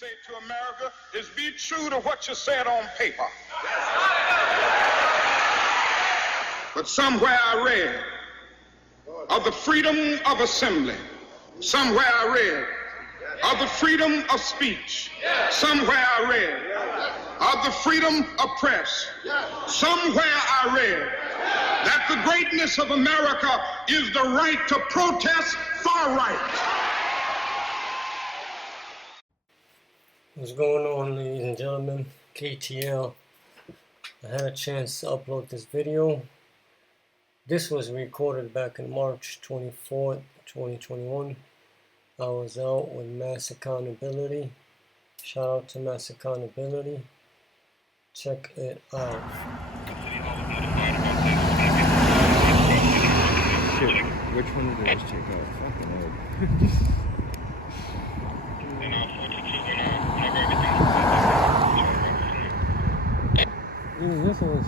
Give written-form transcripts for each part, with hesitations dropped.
say to America is be true to what you said on paper. But somewhere I read of the freedom of assembly. Somewhere I read of the freedom of speech. Somewhere I read of the freedom of press. Somewhere I read that the greatness of America is the right to protest far right. What's going on, ladies and gentlemen? KTL. I had a chance to upload this video. This was recorded back in March 24th, 2021. I was out with Mass Accountability. Shout out to Mass Accountability. Check it out. Shit, which one did I just check out? Fucking hell. This one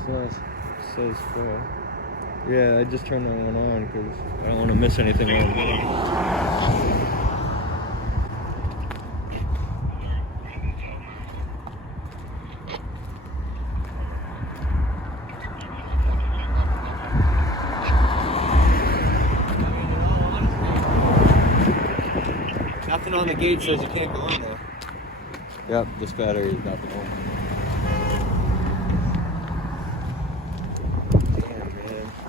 Says 4. Yeah, I just turned that one on because I don't want to miss anything on Nothing on the gate says you can't go in there. Yep, this battery is not the one.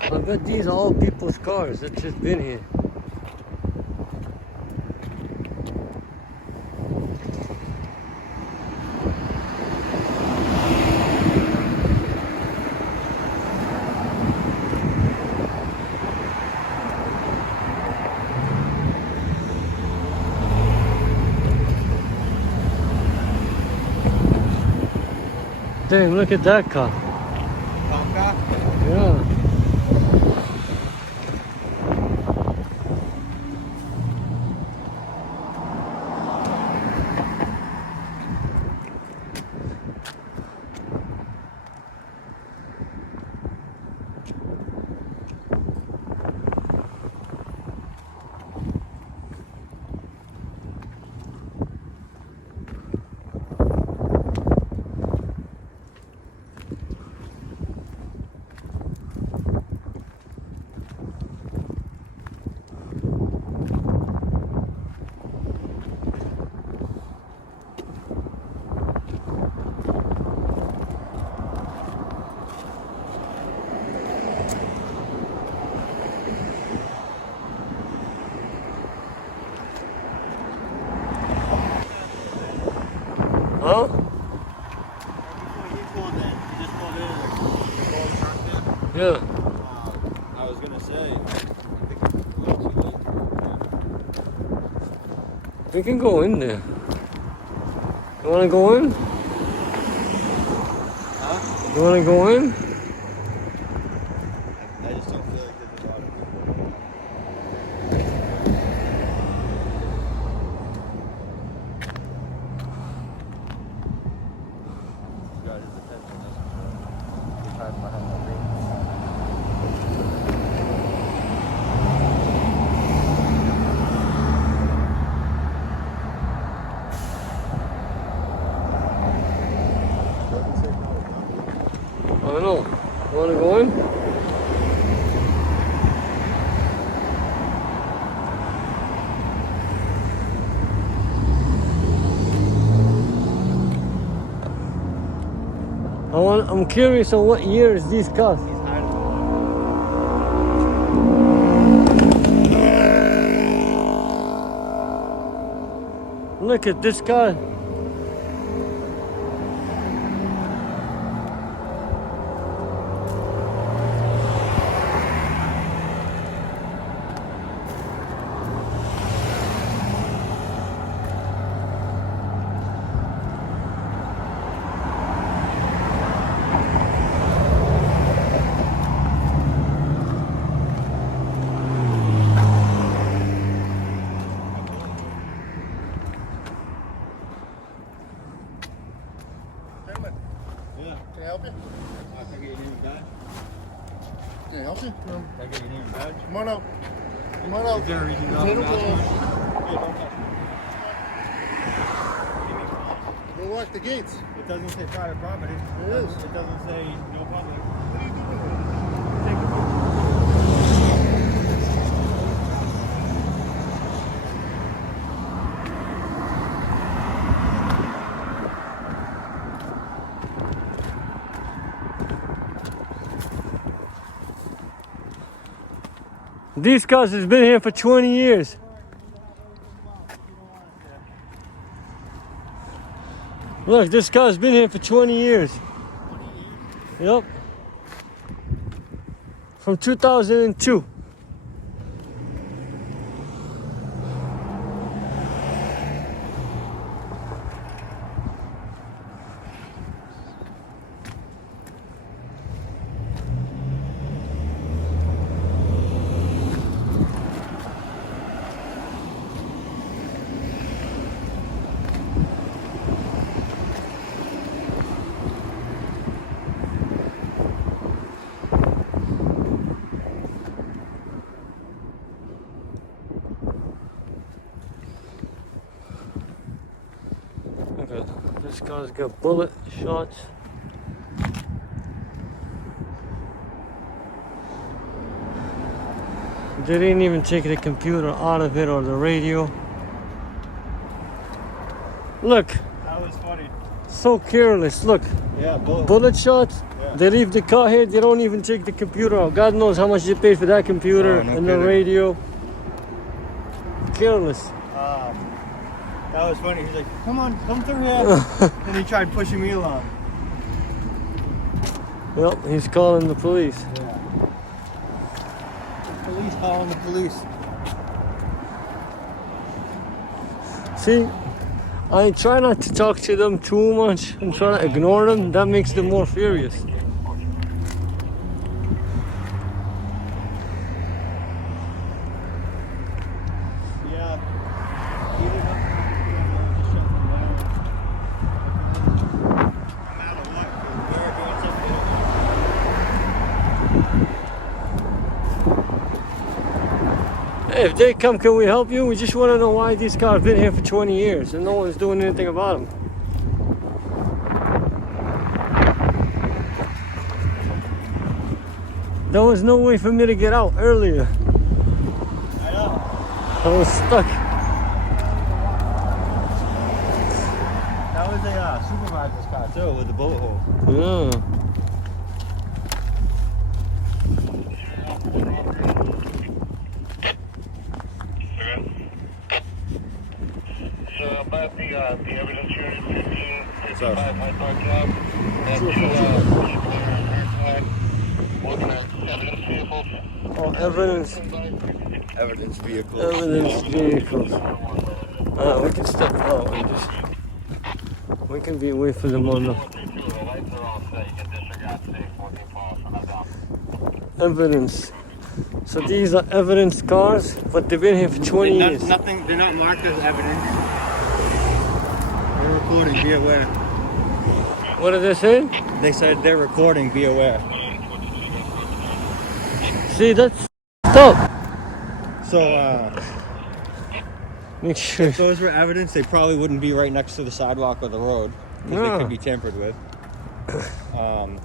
I bet these are all people's cars that just been here. Damn, look at that car. Yeah. Huh? Yeah. I was gonna say, We can go in there. You wanna go in? huh? You wanna go in? I just don't feel like there's a lot of people. Got his attention this one. He's hiding behind the ring. I don't know. You wanna go in? I'm curious on what year is this car. He's hiding. Look at this car. Yeah. Can I help you? Can I get your name and badge? Can I help you? No. Can I get your name and badge? Come on out. Come on out. Is there a reason you don't have a mask on? Yeah, don't touch me. Give me a call. lock the gates. It doesn't say private property. It is. It doesn't say no public. What are you doing? Take a picture. These cars has been here for 20 years. Look, this car's been here for 20 years. Yep. From 2002. Okay, this car's got bullet shots. They didn't even take the computer out of it or the radio. Look, That was funny. so careless. Look, Yeah, both. bullet shots. Yeah. They leave the car here. They don't even take the computer out. God knows how much they paid for that computer Oh, no and the kidding. radio. Careless. That was funny. He's like, come on, come through here. And he tried pushing me along. Well, he's calling the police. Yeah. Police calling the police. See, I try not to talk to them too much and try to ignore them. That makes them more furious. Yeah. Either not, just shut them down. No matter what, they're doing something. Hey, if they come, can we help you? We just want to know why these cars have been here for 20 years and no one's doing anything about them. There was no way for me to get out earlier. I know. I was stuck. That was a supervisor's car too, with the bullet hole. Yeah. So about the evidence here, 1555 Hyde Park Club, and two people outside looking at evidence vehicles. Oh, evidence Evidence vehicle. vehicles. We can step out and just. We can be away from them on the. Evidence. So these are evidence cars, but they've been here for 20 years. Nothing, they're not marked as evidence. They're recording, be aware. What did they say? They said they're recording, be aware. See, that's stop. So, Make sure. if those were evidence, they probably wouldn't be right next to the sidewalk or the road, because No. they could be tampered with.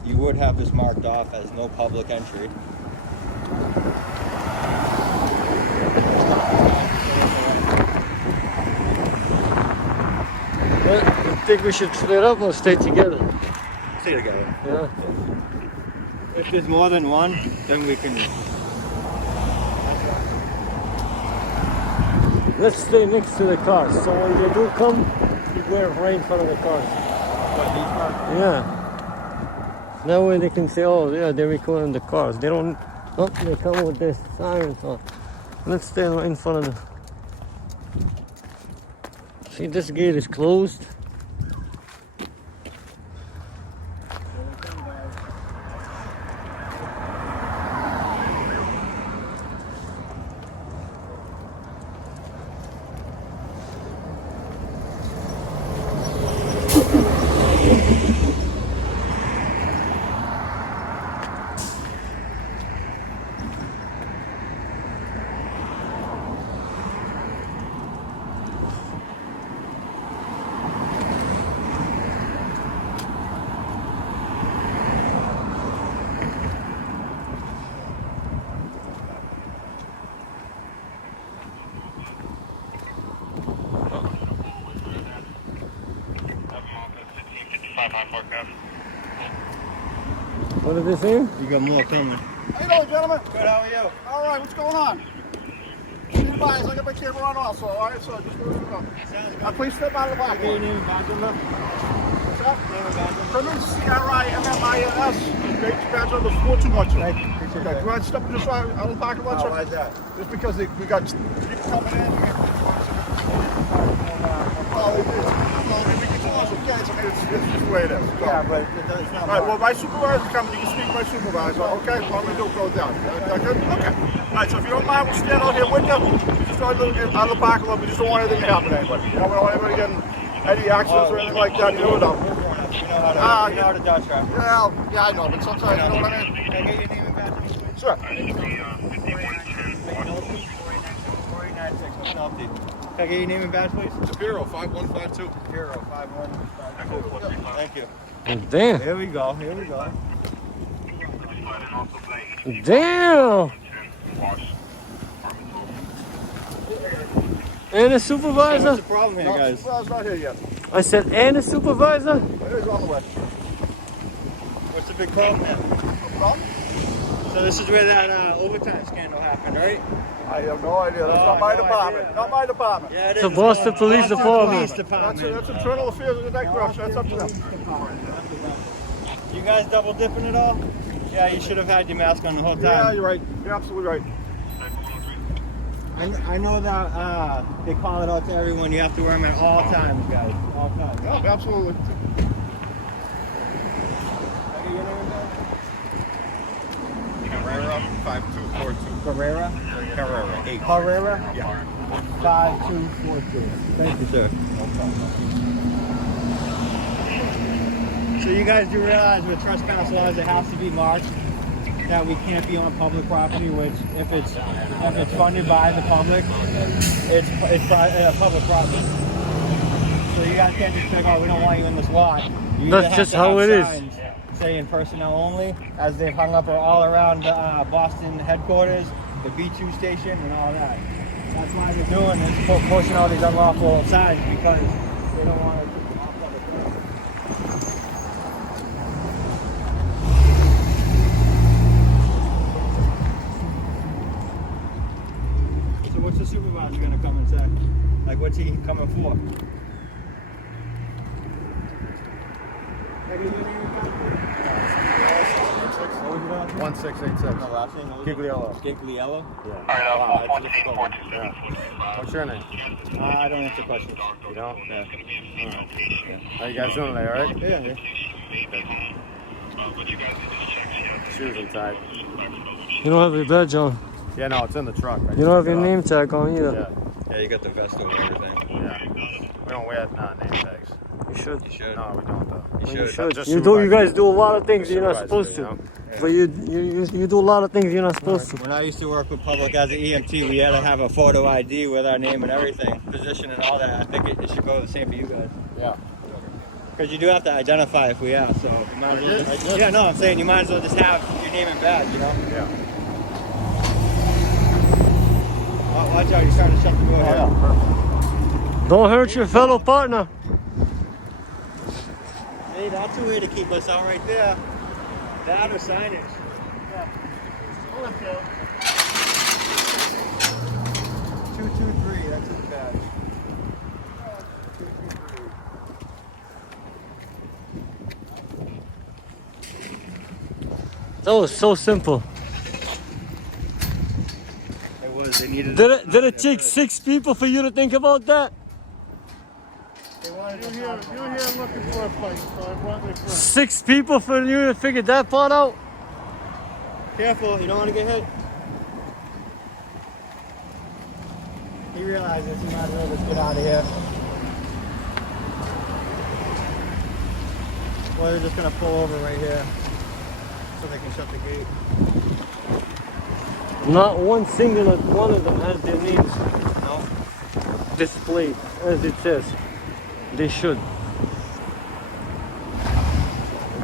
You would have this marked off as no public entry. But I think we should split up or stay together. Stay together. Yeah. If there's more than one, then we can. Let's stay next to the cars. So when they do come, we're right in front of the cars. Yeah. That way they can say, oh yeah, they're recording the cars. They don't. Oh, they come with their sirens on. Let's stay right in front of the. See, this gate is closed. What did they say? You got more coming. How you doing, gentlemen? Good, how are you? All right, what's going on? Supervise, I got my camera on also. All right, so just moving it up. Please step out of the box. Your name and badge number? What's that? Name and badge number? Criminal CRIMMINS. Great badge number 421. Thank you. Appreciate Okay, that. go ahead, step in this out of the parking lot, sir. Why is that? Just because we got people coming in. It's just the way it is. So. Yeah, but it's not All right, well, my supervisor's coming. You can speak to my supervisor, okay? I'm going to go down. That good? Okay. All right, so if you don't mind, we'll stand out here with you. Just out of the parking lot. We just don't want anything to happen to anybody. You know, we don't want anybody getting any accidents or anything like that. You know, You know how to dodge traffic. yeah, I know, but sometimes, you know what I mean? Can I get your name and badge number, please? Sure. 486, what's up, Can I get your name and badge, please? Bureau 5152. Bureau 5152. Thank you. Damn. Here we go. Here we go. Damn. And a supervisor? What's the problem here, No, guys? supervisor's not here yet. I said, and a supervisor? It is on the way. What's the big problem here? No problem. So this is where that overtime scandal happened, right? I have no idea. That's not my department. Not my department. Yeah, it is. The Boston Police Department. Police Department. That's internal affairs of the night corruption. That's up to them. You guys double dipping at all? Yeah, you should have had your mask on the whole time. Yeah, you're right. You're absolutely right. I know that they call it out to everyone. You have to wear them at all times, guys. All times. Yeah, absolutely. Carrera 5242. Carrera? Carrera 8. Carrera? Yeah. 5242. Thank you, sir. So you guys do realize with trespass laws it has to be marked that we can't be on public property, which if it's funded by the public, it's public property. So you guys can't just say, oh, we don't want you in this lot. You That's just how it is. Saying personnel only, as they've hung up all around Boston headquarters, the B2 station, and all that. That's why they're doing this, pushing all these unlawful signs, because they don't want to. So what's the supervisor going to come and say? Like, what's he coming for? 1686. No, last name? Gigliello. Gigliello? Yeah. Wow, that's difficult. What's your name? I don't answer questions. You don't? Yeah. How you guys doing today, all right? Yeah. Shoes inside. You don't have your badge on. Yeah, no, it's in the truck. You don't have your name tag on either. Yeah. Yeah, you got the vest over everything. Yeah. We don't wear name tags. You should. You should. No, we don't though. You You should. should. You guys do a lot of things you're not supposed to. But you do a lot of things you're not supposed to. When I used to work with public as an EMT, we had to have a photo ID with our name and everything, position and all that. I think it should go the same for you guys. Yeah. Because you do have to identify if we ask, so you might as well just, yeah, no, I'm saying you might as well just have your name and badge, you know? Yeah. Oh, watch out, you're starting to shut the door here. Don't hurt your fellow partner. Hey, that's a way to keep us out right there. That or signage. Yeah. 223, that's his badge. 223. That was so simple. It was, they needed Did it take 6 people for you to think about that? You're here looking for a fight, so I brought my friend. 6 people for you to figure that part out? Careful, you don't want to get hit. He realizes he might as well just get out of here. Well, they're just going to pull over right here so they can shut the gate. Not one single one of them has their names No? displayed, as it says. They should.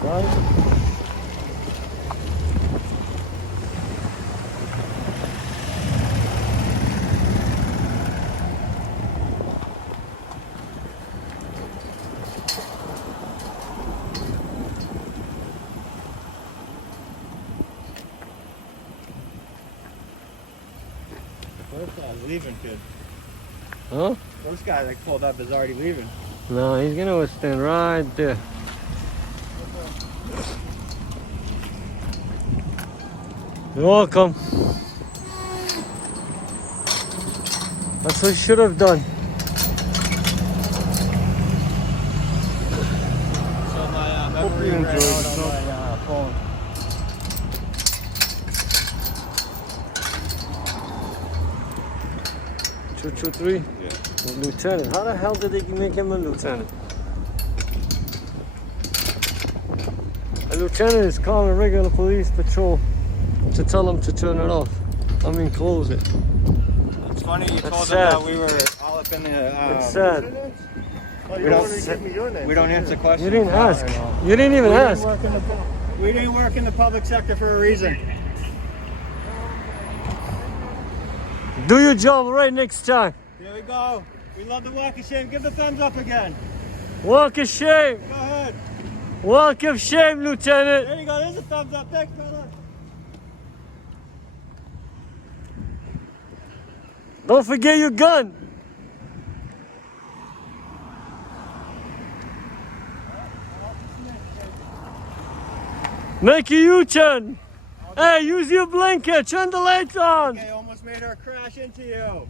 Got it? leaving, kid. Huh? First guy that pulled up is already leaving. No, he's gonna stand right there. You're welcome. That's what you should have done. So my memory you ran enjoyed out on yourself. my phone. 223? Yeah. Lieutenant. How the hell did they make him a lieutenant? A lieutenant is calling a regular police patrol to tell them to turn it off. I mean, close it. It's funny you told sad. them that we were all up in the. It's sad. Oh, you We don't don't want to give me your name. We don't answer questions. You didn't now, ask. you know. You didn't even ask. We didn't work in the public sector for a reason. Do your job right next time. Here we go. We love the walk of shame. Give the thumbs up again. Walk of shame. Go ahead. Walk of shame, Lieutenant. There you go. There's a thumbs up. Thanks, brother. Don't forget your gun. Make a U-turn. Hey, use your blinker. Turn the lights on. Okay, almost made her crash into you.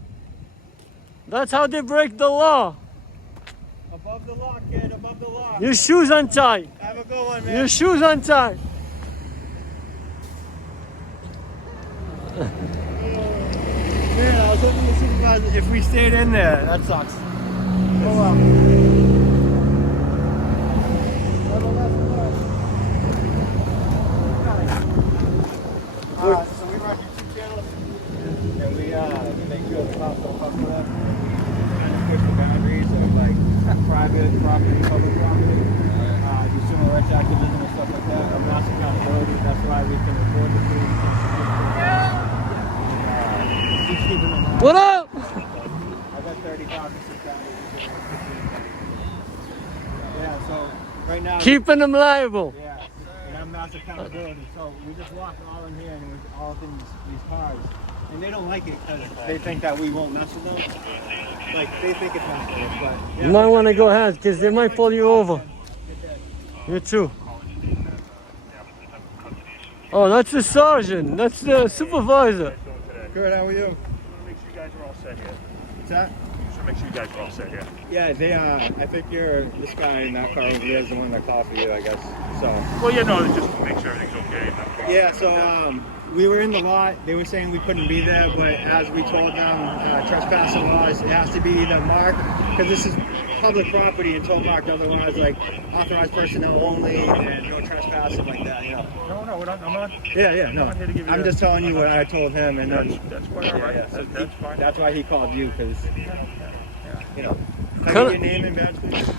That's how they break the law. Above the law, kid. Above the law. Your shoes untied. Have a good one, man. Your shoes untied. Man, I was hoping the supervisor, if we stayed in there, that sucks. Oh well. So we run YouTube channels, and we make sure the cops don't fuck with us. We kind of push the boundaries of like private property, public property, do civil rights activism and stuff like that. Of mass accountability. That's why we can record the things. Keep keeping them on. What up? I got 30,000 subscribers. Yeah, so right now. Keeping them liable. Yeah, and I'm mass accountability. So we just walk all in here and we're all in these cars. And they don't like it because they think that we won't mess with them. Like, they think it's messed with us, but. You might want to go ahead because they might pull you over. You too. Oh, that's the sergeant. That's the supervisor. Good, how are you? Make sure you guys are all set here. What's that? Just make sure you guys are all set here. Yeah, they, I think this guy in that car over there is the one that called for you, I guess. So. Well, yeah, no, just to make sure everything's okay. Yeah, so we were in the lot. They were saying we couldn't be there, but as we told them, trespassing laws, it has to be either marked, because this is public property until marked otherwise, like authorized personnel only and no trespassing like that, you know. No, I'm not. Yeah, no. I'm not here to give you I'm that. just telling you what I told him, and then That's quite all right. yeah, so That's fine. that's why he called you, because you know. Can I Can I- get your name and badge, please?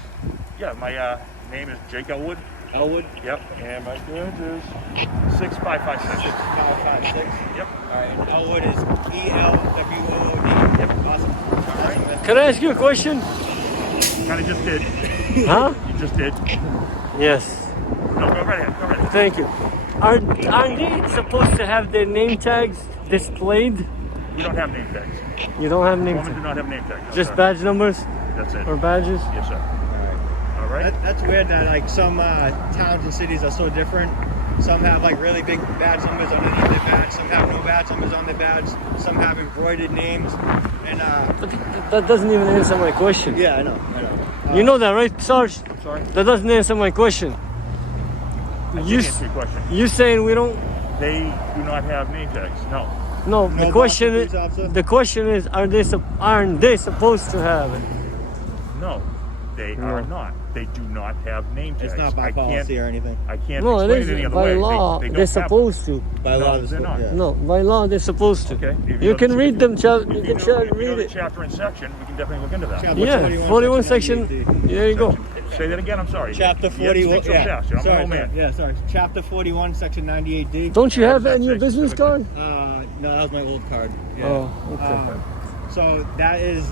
Yeah, my name is Jake Elwood. Elwood. Yep. And my badge is 6556. 6556. Yep. All right. Elwood is ELWOOD. Yep. Awesome. All right. Can I ask you a question? Kind of just did. Huh? You just did. Yes. No, go right ahead. Go right ahead. Thank you. Are they supposed to have their name tags displayed? We don't have name tags. You don't have name Women do tags. not have name tags. No, Just sir. badge numbers That's it. or badges? Yes, sir. All right. That's weird that like some towns and cities are so different. Some have like really big badge numbers underneath their badge. Some have no badge numbers on their badge. Some have embroidered names. And But that doesn't even answer my question. yeah, I know. You know that, right, Sarge? I'm sorry. That doesn't answer my question. I You did answer your question. you saying we don't? They do not have name tags. No. No. No The question Boston is. police officer? The question is, aren't they supposed to have it? No. They are not. They do not have name tags. It's not by policy or anything. I can't No, it explain it isn't. any other By way. law, they don't they're have supposed to. By No, law, they're not. Yeah. No, by law they're supposed to. Okay. If You know can the- read them, child. if You know- can if you read know the it. chapter and section, we can definitely look into that. Chapter Yeah, 41 section. 98D. There you go. Say that again. I'm sorry. Chapter You have to 41. speak so Yeah. fast. I'm an Sorry, old man. yeah, sorry. Chapter 41, section 98D. Don't you How have does that in that your say business card? specifically? No, that was my old card. Yeah. Oh, okay. So that is,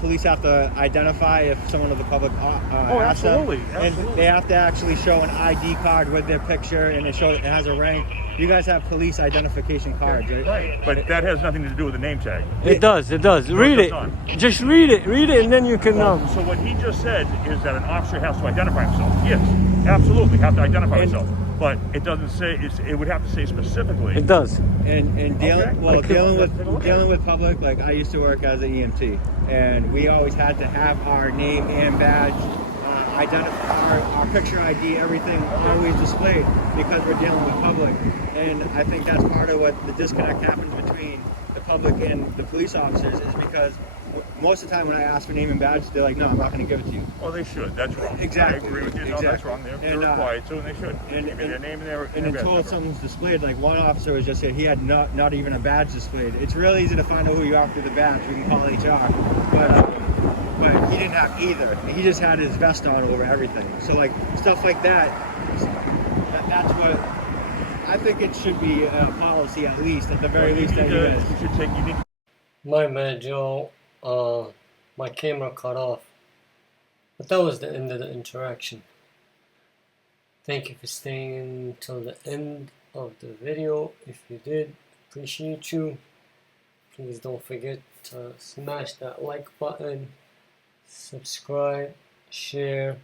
police have to identify if someone of the public Oh, absolutely, and they have to actually show an ID card with their picture, and it has a rank. You guys have police identification cards, right? Right, but that has nothing to do with the name tag. It does. It does. Read it. Just read it. Read it, and then you can. So what he just said is that an officer has to identify himself. Yes, absolutely, have to identify himself. But it doesn't say. It would have to say specifically. It does. And dealing with public, like I used to work as an EMT, and we always had to have our name and badge, identify our picture ID, everything always displayed because we're dealing with public. And I think that's part of what the disconnect happens between the public and the police officers, is because most of the time when I ask for name and badge, they're like, no, I'm not going to give it to you. Well, they should. That's wrong. Exactly. I agree with you. No, that's wrong. They're required to, and they should. Give me their name and their and badge until number. something's displayed, like one officer was just here, he had not even a badge displayed. It's real easy to find out who you are through the badge. We can call HR, but he didn't have either. He just had his vest on over everything. So like stuff like that, that's what I think it should be a policy, at least at the very least. That you should take. My bad, Joe. My camera cut off. But that was the end of the interaction. Thank you for staying until the end of the video. If you did, appreciate you. Please don't forget to smash that like button, subscribe, share,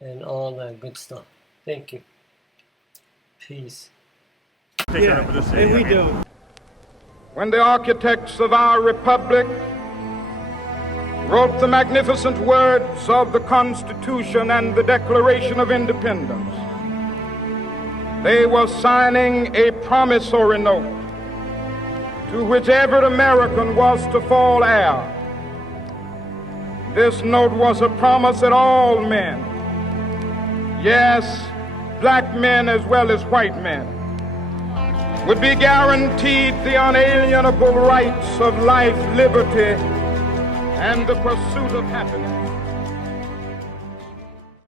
and all that good stuff. Thank you. Peace. And we do. When the architects of our republic wrote the magnificent words of the Constitution and the Declaration of Independence, they were signing a promissory note to which every American was to fall heir. This note was a promise that all men, yes, black men as well as white men, would be guaranteed the unalienable rights of life, liberty, and the pursuit of happiness.